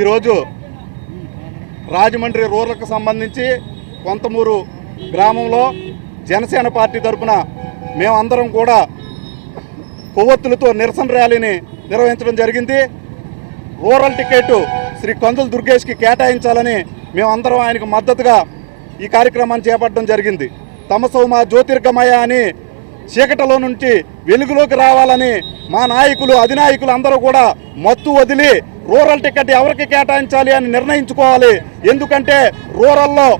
ఈరోజు రాజమండ్రి రూరల్కు సంబంధించి కొంతమూరు గ్రామంలో జనసేన పార్టీ తరపున మేమందరం కూడా కొవ్వొత్తులతో నిరసన ర్యాలీని నిర్వహించడం జరిగింది. రూరల్ టికెట్ శ్రీ కందుల దుర్గేష్కి కేటాయించాలని మేమందరం ఆయనకు మద్దతుగా ఈ కార్యక్రమాన్ని చేపట్టడం జరిగింది. తమసౌమ జ్యోతిర్గమయ అని చీకటలో నుంచి వెలుగులోకి రావాలని మా నాయకులు అధినాయకులు అందరూ కూడా మత్తు వదిలి రూరల్ టికెట్ ఎవరికి కేటాయించాలి అని నిర్ణయించుకోవాలి. ఎందుకంటే రూరల్లో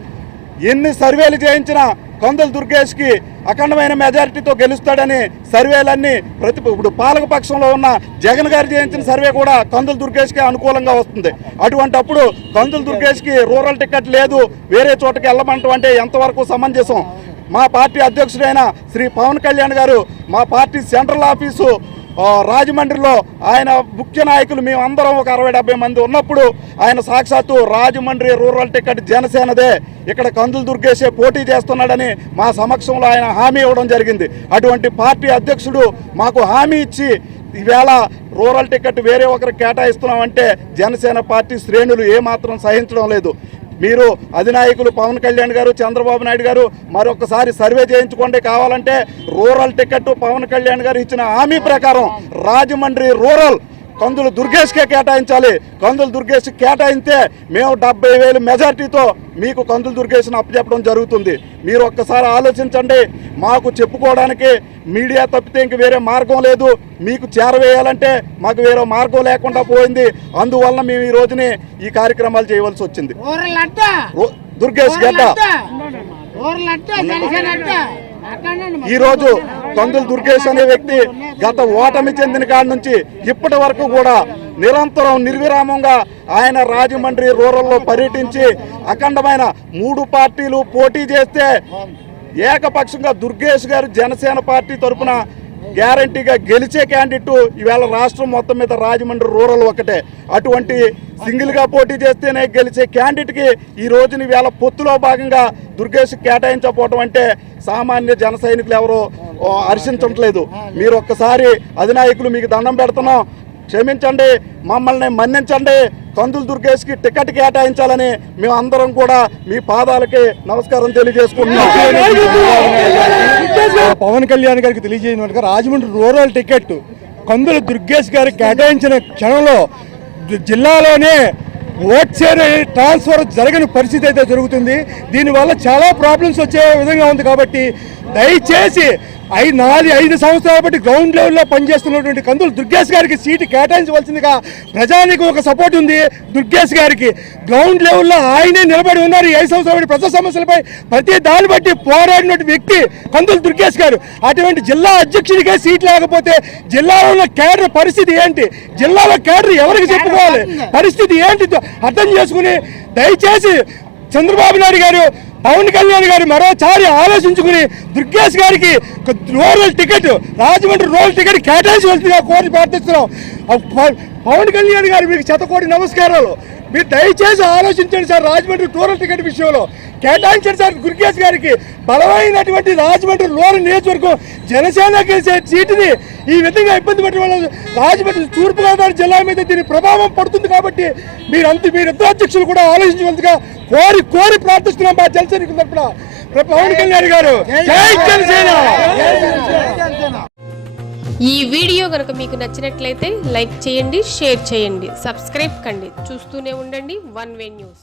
ఎన్ని సర్వేలు చేయించినా కందుల దుర్గేష్కి అఖండమైన మెజారిటీతో గెలుస్తాడని సర్వేలన్నీ ప్రతి ఇప్పుడు పాలకపక్షంలో ఉన్న జగన్ గారు చేయించిన సర్వే కూడా కందుల దుర్గేష్కి అనుకూలంగా వస్తుంది. అటువంటప్పుడు కందుల దుర్గేష్కి రూరల్ టికెట్ లేదు వేరే చోటకి వెళ్ళమంటాం అంటే ఎంతవరకు సమంజసం? మా పార్టీ అధ్యక్షుడైన శ్రీ పవన్ కళ్యాణ్ గారు మా పార్టీ సెంట్రల్ ఆఫీసు రాజమండ్రిలో ఆయన ముఖ్య నాయకులు మేమందరం ఒక అరవై డెబ్బై మంది ఉన్నప్పుడు ఆయన సాక్షాత్తు రాజమండ్రి రూరల్ టికెట్ జనసేనదే. ఇక్కడ కందులు దుర్గేసే పోటీ చేస్తున్నాడని మా సమక్షంలో ఆయన హామీ ఇవ్వడం జరిగింది. అటువంటి పార్టీ అధ్యక్షుడు మాకు హామీ ఇచ్చి ఈవేళ రూరల్ టికెట్ వేరే ఒకరికి కేటాయిస్తున్నామంటే జనసేన పార్టీ శ్రేణులు ఏమాత్రం సహించడం లేదు. మీరు అధినాయకులు పవన్ కళ్యాణ్ గారు చంద్రబాబు నాయుడు గారు మరొకసారి సర్వే చేయించుకోండి. కావాలంటే రూరల్ టికెట్ పవన్ కళ్యాణ్ గారు ఇచ్చిన హామీ ప్రకారం రాజమండ్రి రూరల్ కందులు దుర్గేష్కే కేటాయించాలి. కందులు దుర్గేష్ కేటాయిస్తే మేము డెబ్బై వేలు మెజార్టీతో మీకు కందులు దుర్గేష్ను అప్పచెప్పడం జరుగుతుంది. మీరు ఒక్కసారి ఆలోచించండి. మాకు చెప్పుకోవడానికి మీడియా తప్పితే ఇంక వేరే మార్గం లేదు. మీకు చేరవేయాలంటే మాకు వేరే మార్గం లేకుండా పోయింది. అందువల్ల మేము ఈ రోజుని ఈ కార్యక్రమాలు చేయవలసి వచ్చింది. దుర్గేష్ గడ్డ. ఊర్లడ్డ జనసేన అడ్డ అక్కడనే ఈ రోజు కందులు దుర్గేష్ అనే వ్యక్తి గత ఓటమి చెందిన కాడి నుంచి ఇప్పటి వరకు కూడా నిరంతరం నిర్విరామంగా ఆయన రాజమండ్రి రూరల్లో పర్యటించి అఖండమైన మూడు పార్టీలు పోటీ చేస్తే ఏకపక్షంగా దుర్గేష్ గారు జనసేన పార్టీ తరపున గ్యారంటీగా గెలిచే క్యాండిడేట్ ఈవేళ రాష్ట్రం మొత్తం మీద రాజమండ్రి రూరల్ ఒకటే. అటువంటి సింగిల్గా పోటీ చేస్తేనే గెలిచే క్యాండిడేట్కి ఈ రోజున ఈవేళ పొత్తులో భాగంగా దుర్గేష్ కేటాయించకపోవడం అంటే సామాన్య జన సైనికులు ఎవరో ఓ, హర్షించట్లేదు. మీరు ఒక్కసారి అధినాయకులు మీకు దండం పెడుతున్నాం. క్షమించండి మమ్మల్ని మన్నించండి. కందులు దుర్గేష్కి టికెట్ కేటాయించాలని మేము అందరం కూడా మీ పాదాలకి నమస్కారం తెలియజేసుకుంటున్నాం. పవన్ కళ్యాణ్ గారికి తెలియజేయడం రాజమండ్రి రూరల్ టికెట్ కందుల దుర్గేష్ గారికి కేటాయించిన క్షణంలో జిల్లాలోనే ఓట్ షేర్ ట్రాన్స్ఫర్ జరగని పరిస్థితి అయితే జరుగుతుంది. దీనివల్ల చాలా ప్రాబ్లమ్స్ వచ్చే విధంగా ఉంది కాబట్టి దయచేసి ఐదు నాది ఐదు సంవత్సరాల బట్టి గ్రౌండ్ లెవెల్లో పనిచేస్తున్నటువంటి కందులు దుర్గేష్ గారికి సీటు కేటాయించవలసిందిగా ప్రజానికి ఒక సపోర్ట్ ఉంది దుర్గేష్ గారికి. గ్రౌండ్ లెవెల్లో ఆయనే నిలబడి ఉన్నారు. ఈ ఐదు సంవత్సరాల బట్టి ప్రజా సమస్యలపై ప్రతి దాన్ని బట్టి పోరాడినటువంటి వ్యక్తి కందులు దుర్గేష్ గారు. అటువంటి జిల్లా అధ్యక్షుడికే సీట్ లేకపోతే జిల్లాలో ఉన్న కేడర్ పరిస్థితి ఏంటి? జిల్లాలో కేడర్ ఎవరికి చెప్పుకోవాలి? పరిస్థితి ఏంటి? అర్థం చేసుకుని దయచేసి చంద్రబాబు నాయుడు గారు పవన్ కళ్యాణ్ గారు మరోసారి ఆలోచించుకుని దుర్గేష్ గారికి ఒక rural ticket Rajahmundry rural ticket కేటాయించవలసిందిగా కోరి ప్రార్థిస్తున్నాం. పవన్ కళ్యాణ్ గారు మీకు శతకోటి నమస్కారాలు. మీరు దయచేసి ఆలోచించండి సార్ రాజమండ్రి రూరల్ టికెట్ విషయంలో. కేటాయించండి సార్ దుర్గేష్ గారికి బలమైనటువంటి రాజమండ్రి రూరల్ నియోజకవర్గం జనసేన గెలిచే సీటుని ఈ విధంగా ఇబ్బంది పెట్టడం వల్ల రాజమండ్రి తూర్పుగోదావరి జిల్లా మీద దీని ప్రభావం పడుతుంది కాబట్టి మీరంత మీరిద్దరు అధ్యక్షులు కూడా ఆలోచించవలసిగా కోరి కోరి ప్రార్థిస్తున్నాం మా జనసేన తరపున పవన్ కళ్యాణ్ గారు. జై జనసేన! ఈ వీడియో కనుక మీకు నచ్చినట్లయితే లైక్ చేయండి షేర్ చేయండి సబ్స్క్రైబ్ కండి. చూస్తూనే ఉండండి వన్ వే న్యూస్.